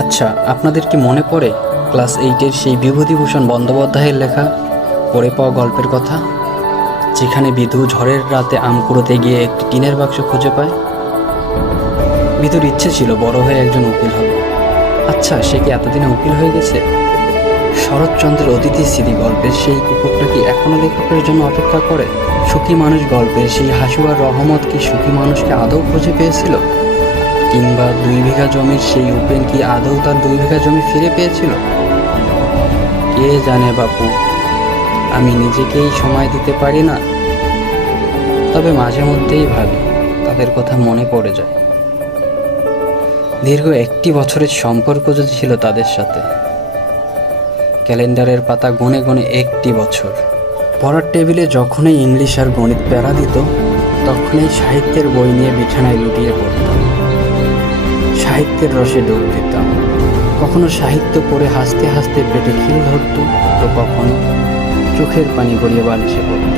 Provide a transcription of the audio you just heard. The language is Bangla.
আচ্ছা, আপনাদের কি মনে পড়ে ক্লাস 8-এর সেই বিভূতিভূষণ বন্দ্যোপাধ্যায়ের লেখা পড়ে পাওয়া গল্পের কথা, যেখানে বিধু ঝড়ের রাতে আম কুড়োতে গিয়ে একটি টিনের বাক্স খুঁজে পায়? বিধুর ইচ্ছে ছিল বড় হয়ে একজন উকিল হবে। আচ্ছা, সে কি এতদিনে উকিল হয়ে গেছে? শরৎচন্দ্রের অতিথি স্মৃতি গল্পের সেই কুকুরটা কি এখনো লেখকের জন্য অপেক্ষা করে? সুখী মানুষ গল্পের সেই হাসুয়ার রহমত কি সুখী মানুষকে আদৌ খুঁজে পেয়েছিল? কিংবা 2 বিঘা জমির সেই উপেন কি আদৌ তার 2 বিঘা জমি ফিরে পেয়েছিল? কে জানে বাপু, আমি নিজেকেই সময় দিতে পারি না। তবে মাঝে মধ্যেই ভাবি, তাদের কথা মনে পড়ে যায়। দীর্ঘ 1 বছরের সম্পর্ক যদি ছিল তাদের সাথে। ক্যালেন্ডারের পাতা গুনে গুনে 1 বছর। পড়ার টেবিলে যখনই ইংলিশ আর গণিত প্যারা দিত, তখনই সাহিত্যের বই নিয়ে বিছানায় লুটিয়ে পড়তাম। সাহিত্যের রসে ডুব দিতাম। কখনো সাহিত্য পড়ে হাসতে হাসতে পেটে খিল ধরত, তো কখনো চোখের পানি গড়িয়ে বালিশে পড়ত।